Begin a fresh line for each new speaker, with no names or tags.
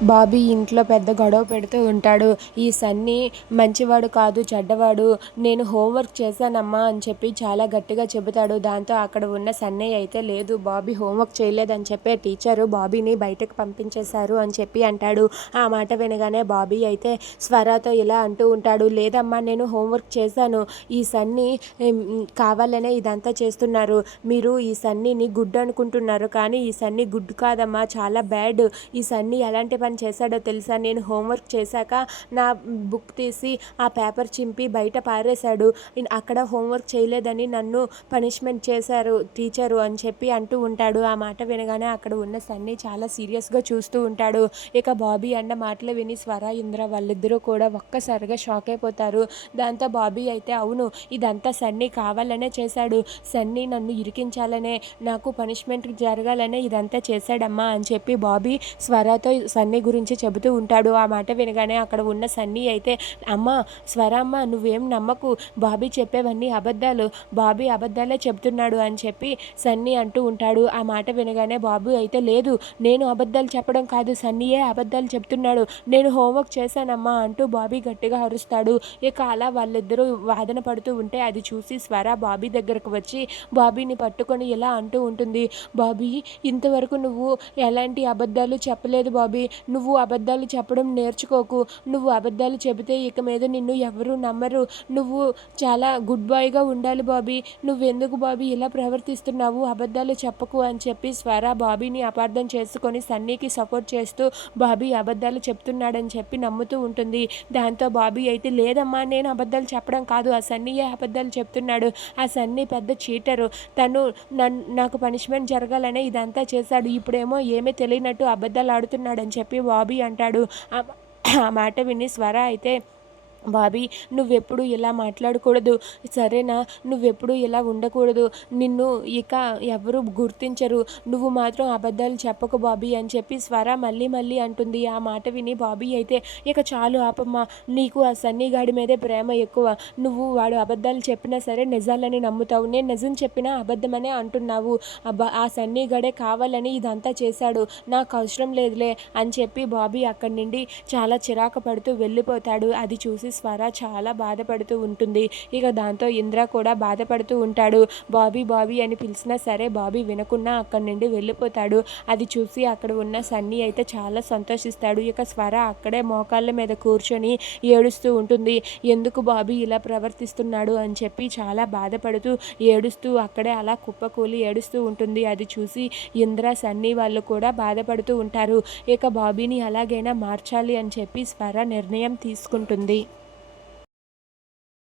బాబీ ఇంట్లో పెద్ద గొడవ పెడుతూ ఉంటాడు. ఈ సన్నీ మంచివాడు కాదు చెడ్డవాడు. నేను హోంవర్క్ చేశానమ్మా అని చెప్పి చాలా గట్టిగా చెబుతాడు. దాంతో అక్కడ ఉన్న సన్నీ అయితే లేదు బాబీ హోంవర్క్ చేయలేదని చెప్పే టీచరు బాబీని బయటకు పంపించేశారు అని చెప్పి అంటాడు. ఆ మాట వినగానే బాబీ అయితే స్వరాతో ఇలా అంటూ ఉంటాడు. లేదమ్మా నేను హోంవర్క్ చేశాను. ఈ సన్నీ కావాలనే ఇదంతా చేస్తున్నారు. మీరు ఈ సన్నీని గుడ్ అనుకుంటున్నారు కానీ ఈ సన్నీ గుడ్ కాదమ్మా చాలా బ్యాడ్. ఈ సన్నీ ఎలాంటి పని చేశాడో తెలుసా? నేను హోంవర్క్ చేశాక నా బుక్ తీసి ఆ పేపర్ చింపి బయట పారేశాడు. అక్కడ హోంవర్క్ చేయలేదని నన్ను పనిష్మెంట్ చేశారు టీచరు అని చెప్పి అంటూ ఉంటాడు. ఆ మాట వినగానే అక్కడ ఉన్న సన్నీ చాలా సీరియస్గా చూస్తూ ఉంటాడు. ఇక బాబీ అన్న మాటలు విని స్వర ఇంద్ర వాళ్ళిద్దరూ కూడా ఒక్కసారిగా షాక్ అయిపోతారు. దాంతో బాబీ అయితే అవును ఇదంతా సన్నీ కావాలనే చేశాడు. సన్నీ నన్ను ఇరికించాలనే నాకు పనిష్మెంట్ జరగాలనే ఇదంతా చేశాడమ్మా అని చెప్పి బాబీ స్వరతో సన్నీ గురించి చెబుతూ ఉంటాడు. ఆ మాట వినగానే అక్కడ ఉన్న సన్నీ అయితే అమ్మ స్వరమ్మ నువ్వేం నమ్మకు. బాబీ చెప్పేవన్నీ అబద్ధాలు. బాబీ అబద్ధాలే చెప్తున్నాడు అని చెప్పి సన్నీ అంటూ ఉంటాడు. ఆ మాట వినగానే బాబు అయితే లేదు నేను అబద్ధాలు చెప్పడం కాదు. సన్నీయే అబద్ధాలు చెప్తున్నాడు నేను హోంవర్క్ చేశానమ్మా అంటూ బాబీ గట్టిగా అరుస్తాడు. ఇక అలా వాళ్ళిద్దరూ వాదన పడుతూ ఉంటే అది చూసి స్వర బాబీ దగ్గరకు వచ్చి బాబీని పట్టుకొని ఇలా అంటూ ఉంటుంది. బాబీ ఇంతవరకు నువ్వు ఎలాంటి అబద్ధాలు చెప్పలేదు బాబీ. నువ్వు అబద్ధాలు చెప్పడం నేర్చుకోకు. నువ్వు అబద్ధాలు చెబితే ఇక మీద నిన్ను ఎవరు నమ్మరు. నువ్వు చాలా గుడ్ బాయ్గా ఉండాలి బాబీ. నువ్వెందుకు బాబీ ఇలా ప్రవర్తిస్తున్నావు? అబద్ధాలు చెప్పకు అని చెప్పి స్వర బాబీని అపార్థం చేసుకొని సన్నీకి సపోర్ట్ చేస్తూ బాబీ అబద్ధాలు చెప్తున్నాడని చెప్పి నమ్ముతూ ఉంటుంది. దాంతో బాబీ అయితే లేదమ్మా నేను అబద్ధాలు చెప్పడం కాదు. ఆ సన్నీయే అబద్ధాలు చెప్తున్నాడు. ఆ సన్నీ పెద్ద చీటరు తను నన్ను నాకు పనిష్మెంట్ జరగాలనే ఇదంతా చేశాడు. ఇప్పుడేమో ఏమీ తెలియనట్టు అబద్ధాలు ఆడుతున్నాడని చెప్పి బాబీ అంటాడు. ఆ మాట విని స్వర అయితే బాబీ నువ్వెప్పుడు ఇలా మాట్లాడకూడదు. సరేనా? నువ్వెప్పుడు ఇలా ఉండకూడదు. నిన్ను ఇక ఎవరు గుర్తించరు. నువ్వు మాత్రం అబద్ధాలు చెప్పకు బాబీ అని చెప్పి స్వర మళ్ళీ మళ్ళీ అంటుంది. ఆ మాట విని బాబీ అయితే ఇక చాలు ఆపమ్మా. నీకు ఆ సన్నీగాడి మీదే ప్రేమ ఎక్కువ. నువ్వు వాడు అబద్ధాలు చెప్పినా సరే నిజాలని నమ్ముతావు. నేను నిజం చెప్పినా అబద్ధమనే అంటున్నావు. ఆ సన్నీగాడే కావాలని ఇదంతా చేశాడు. నాకు అవసరం లేదులే అని చెప్పి బాబీ అక్కడి నుండి చాలా చిరాకు పడుతూ వెళ్ళిపోతాడు. అది చూసి స్వర చాలా బాధపడుతూ ఉంటుంది. ఇక దాంతో ఇంద్ర కూడా బాధపడుతూ ఉంటాడు. బాబీ బాబీ అని పిలిచినా సరే బాబీ వినకుండా అక్కడి నుండి వెళ్ళిపోతాడు. అది చూసి అక్కడ ఉన్న సన్నీ అయితే చాలా సంతోషిస్తాడు. ఇక స్వర అక్కడే మోకాళ్ళ మీద కూర్చొని ఏడుస్తూ ఉంటుంది. ఎందుకు బాబీ ఇలా ప్రవర్తిస్తున్నాడు అని చెప్పి చాలా బాధపడుతూ ఏడుస్తూ అక్కడే అలా కుప్పకూలి ఏడుస్తూ ఉంటుంది. అది చూసి ఇంద్ర సన్నీ వాళ్ళు కూడా బాధపడుతూ ఉంటారు. ఇక బాబీని ఎలాగైనా మార్చాలి అని చెప్పి స్వర నిర్ణయం తీసుకుంటుంది.